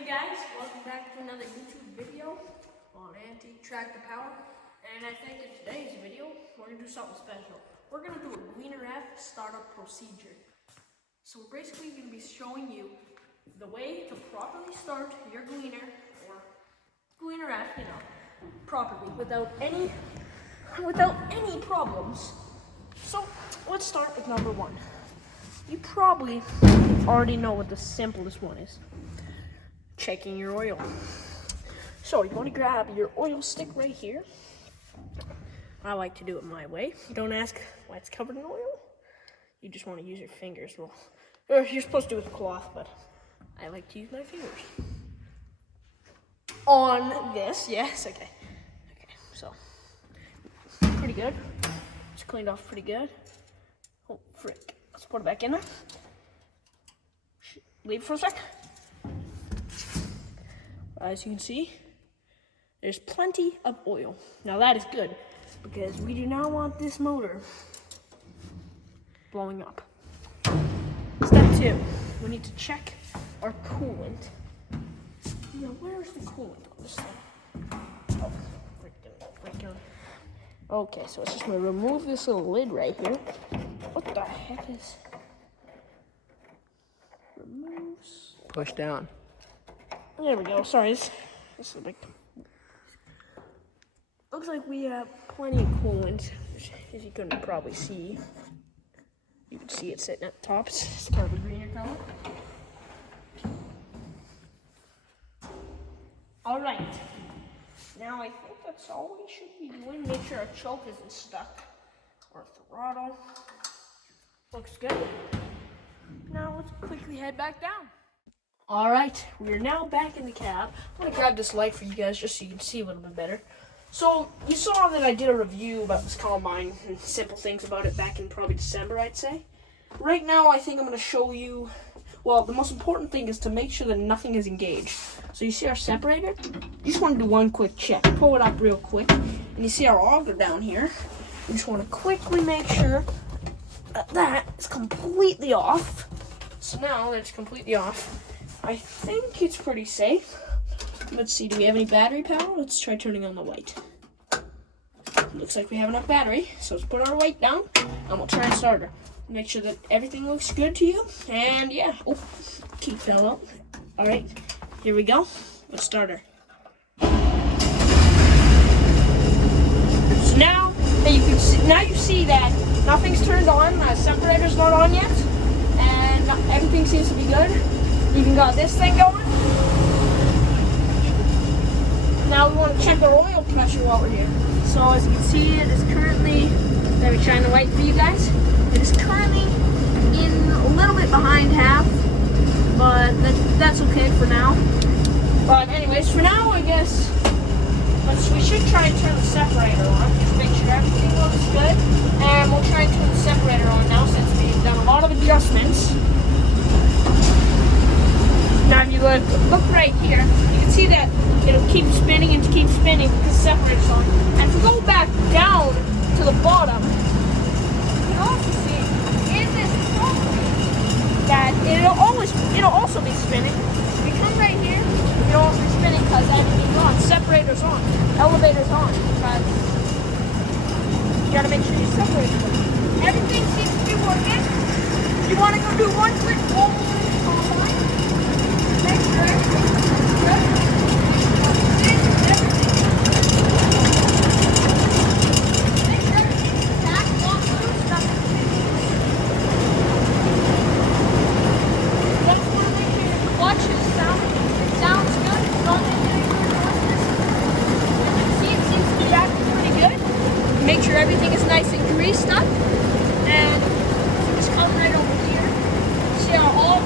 Hey guys, welcome back to another YouTube video on anti-tractor power. And I think in today's video, we're going to do something special. We're going to do a Gleaner F startup procedure. So we're basically going to be showing you the way to properly start your Gleaner or Gleaner F, properly without any problems. So let's start with number one. You probably already know what the simplest one is. Checking your oil. So you want to grab your oil stick right here. I like to do it my way. Don't ask why it's covered in oil. You just want to use your fingers. Well, or you're supposed to do it with cloth, but I like to use my fingers. On this, yes, okay. So pretty good. It's cleaned off pretty good. Oh frick! Let's put it back in there. Leave it for a sec. As you can see, there's plenty of oil. Now that is good, because we do not want this motor blowing up. Step 2, we need to check our coolant. Now, where's the coolant on this thing? Oh, freaking. Okay, so it's just gonna remove this little lid right here. What the heck is? Removes. Push down. There we go. Sorry, this is a big. Looks like we have plenty of coolant, which, as you couldn't probably see, you can see it sitting at the top. It's kind of a greener color. All right. Now I think that's all we should be doing. Make sure our choke isn't stuck. Our throttle looks good. Now let's quickly head back down. All right, we are now back in the cab. I'm gonna grab this light for you guys just so you can see a little bit better. So you saw that I did a review about this combine and simple things about it back in probably December, I'd say. Right now, I think I'm gonna show you, well, the most important thing is to make sure that nothing is engaged. So you see our separator? You just wanna do one quick check. Pull it up real quick. And you see our auger down here. You just wanna quickly make sure that is completely off. So now that it's completely off, I think it's pretty safe. Let's see, do we have any battery power? Let's try turning on the light. Looks like we have enough battery, so let's put our light down and we'll try and start her. Make sure that everything looks good to you, and yeah. Oh, key fell out. All right, here we go. Let's start her. So now you see that nothing's turned on, the separator's not on yet, and everything seems to be good. You even got this thing going. Now we want to check our oil pressure while we're here. So as you can see, it is currently, let me shine the light for you guys. It is currently in a little bit behind half, but that's okay for now. But anyways, for now, I guess, we should try and turn the separator on, just make sure everything looks good. And we'll try and turn the separator on now since we've done a lot of adjustments. Now if you look right here, you can see that it'll keep spinning and keep spinning because the separator's on. And if we go back down to the bottom, you can also see in this program that it'll also be spinning. If you come right here, it'll also be spinning because everything's on. Separator's on, elevator's on, because you gotta make sure your separator's on. Everything seems to be working. You wanna go do one quick roll combine? Make sure everything's good. Make sure everything is nice and greased up, and just come right over here. See how all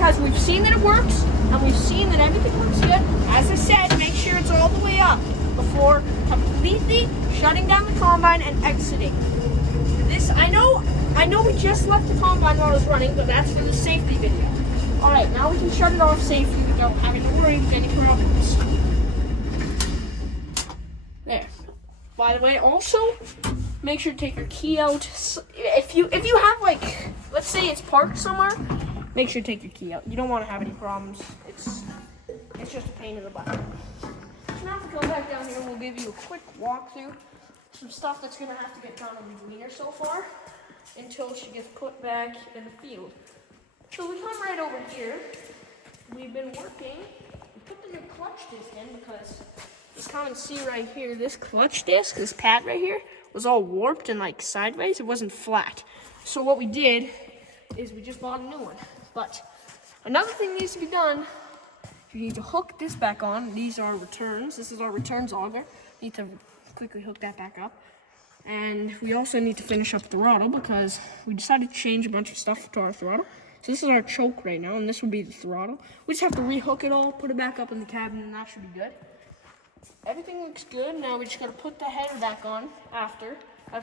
because we've seen that it works, and we've seen that everything looks good. As I said, make sure it's all the way up before completely shutting down the combine and exiting. This, I know we just left the combine while it was running, but that's for the safety video. All right, now we can shut it off safely without having to worry about any problems. There. By the way, also, make sure to take your key out. If you have, like, let's say it's parked somewhere, make sure to take your key out. You don't want to have any problems. It's just a pain in the butt. So now if we go back down here, we'll give you a quick walkthrough. Some stuff that's going to have to get done on the gleaner so far until she gets put back in the field. So we come right over here. We've been working. We put the new clutch disc in because you come and see right here, this clutch disc, this pad right here, was all warped and like sideways. It wasn't flat. So what we did is we just bought a new one. But another thing needs to be done. You need to hook this back on. These are returns. This is our returns auger. Need to quickly hook that back up. And we also need to finish up the throttle because we decided to change a bunch of stuff to our throttle. So this is our choke right now, and this would be the throttle. We just have to rehook it all, put it back up in the cabin, and that should be good. Everything looks good. Now we just gotta put the header back on after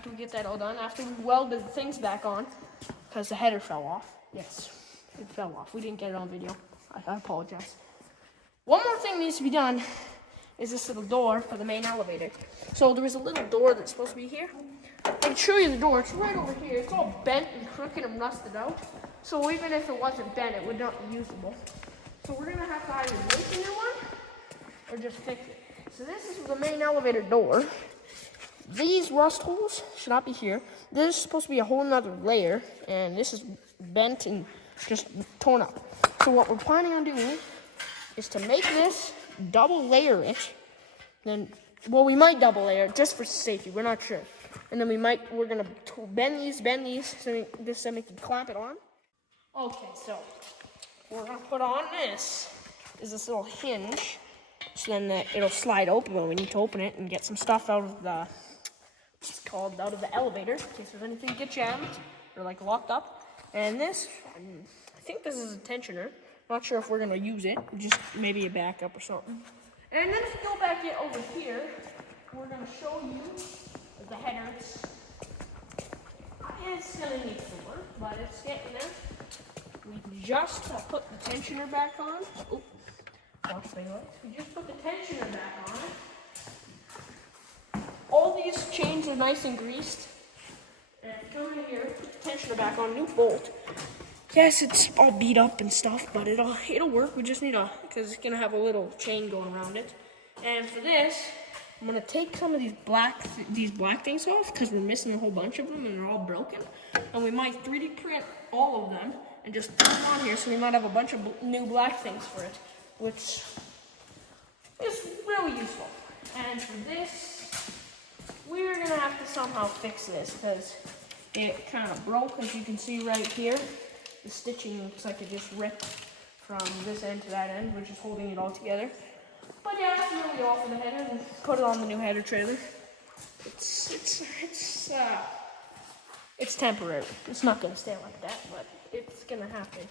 we get that all done. After we welded the things back on, because the header fell off. Yes, it fell off. We didn't get it on video. I apologize. One more thing needs to be done is this little door for the main elevator. So there was a little door that's supposed to be here. I can show you the door. It's right over here. It's all bent and crooked and rusted out. So even if it wasn't bent, it would not be usable. So we're gonna have to either make a new one or just fix it. So this is the main elevator door. These rust holes should not be here. This is supposed to be a whole nother layer, and this is bent and just torn up. So what we're planning on doing is to make this, double layer it, then, well, we might double layer it just for safety, we're not sure. And then we're gonna bend these, so we can clamp it on. Okay, so we're gonna put on this little hinge, so then it'll slide open when we need to open it and get some stuff out of the, out of the elevator, in case there's anything get jammed or like locked up. And this, I think this is a tensioner. Not sure if we're gonna use it, just maybe a backup or something. And then if we go back in over here, we're gonna show you the header. It's gonna need some work, but it's getting there. We just put the tensioner back on. Oh, watch my lights. We just put the tensioner back on. All these chains are nice and greased. And come in here, put the tensioner back on, new bolt. Yes, it's all beat up and stuff, but it'll work. We just need because it's gonna have a little chain going around it. And for this, I'm gonna take some of these black things off because we're missing a whole bunch of them and they're all broken. And we might 3D print all of them and just put them on here, so we might have a bunch of new black things for it, which is really useful. And for this, we're gonna have to somehow fix this because it kind of broke, as you can see right here. The stitching looks like it just ripped from this end to that end, which is holding it all together. But yeah, that's really all for the header, and put it on the new header trailer. It's temporary. It's not gonna stay like that, but it's gonna happen.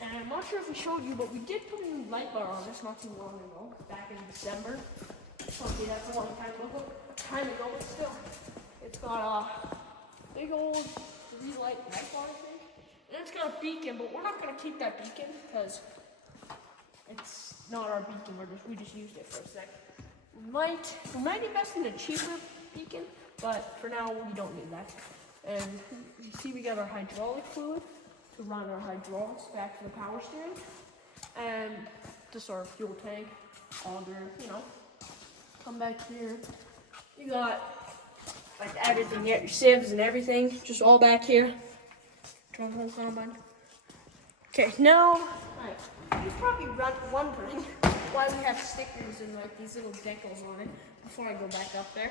And I'm not sure if we showed you, but we did put a new light bar on this not too long ago, back in December. Okay, that's a long time ago, but still, it's got a big old 3-light light bar, I think. And it's got a beacon, but we're not going to keep that beacon because it's not our beacon. We just used it for a sec. We might invest in a cheaper beacon, but for now we don't need that. And you see we got our hydraulic fluid to run our hydraulics back to the power steering. And just our fuel tank, auger, come back here. You got like everything, you got your sieves and everything, just all back here. Okay, now, you're probably wondering why we have stickers and like these little decals on it. Before I go back up there,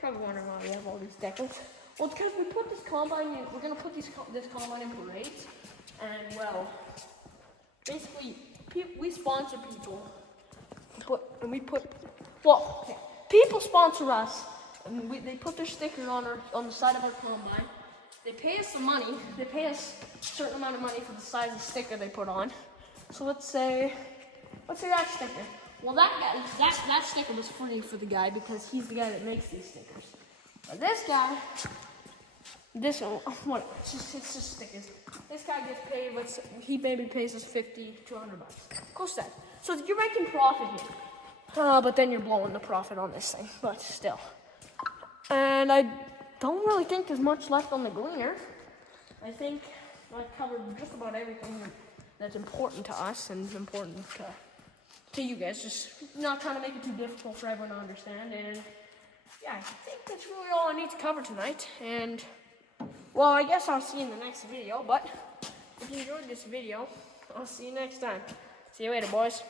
probably wondering why we have all these decals. Well, it's because we put this combine in, we're going to put this combine in parades. And, well, basically, we sponsor people. People sponsor us. And they put their sticker on the side of our combine. They pay us some money. They pay us a certain amount of money for the size of sticker they put on. So let's say that sticker. Well, that sticker was free for the guy because he's the guy that makes these stickers. But this guy, this one, what? It's just stickers. This guy gets paid. He maybe pays us $50 to $100. Of course that. So you're making profit here. But then you're blowing the profit on this thing. But still. And I don't really think there's much left on the gleaner. I think I've covered just about everything that's important to us and important to you guys. Just not trying to make it too difficult for everyone to understand. And yeah, I think that's really all I need to cover tonight. And well, I guess I'll see you in the next video. But if you enjoyed this video, I'll see you next time. See you later, boys.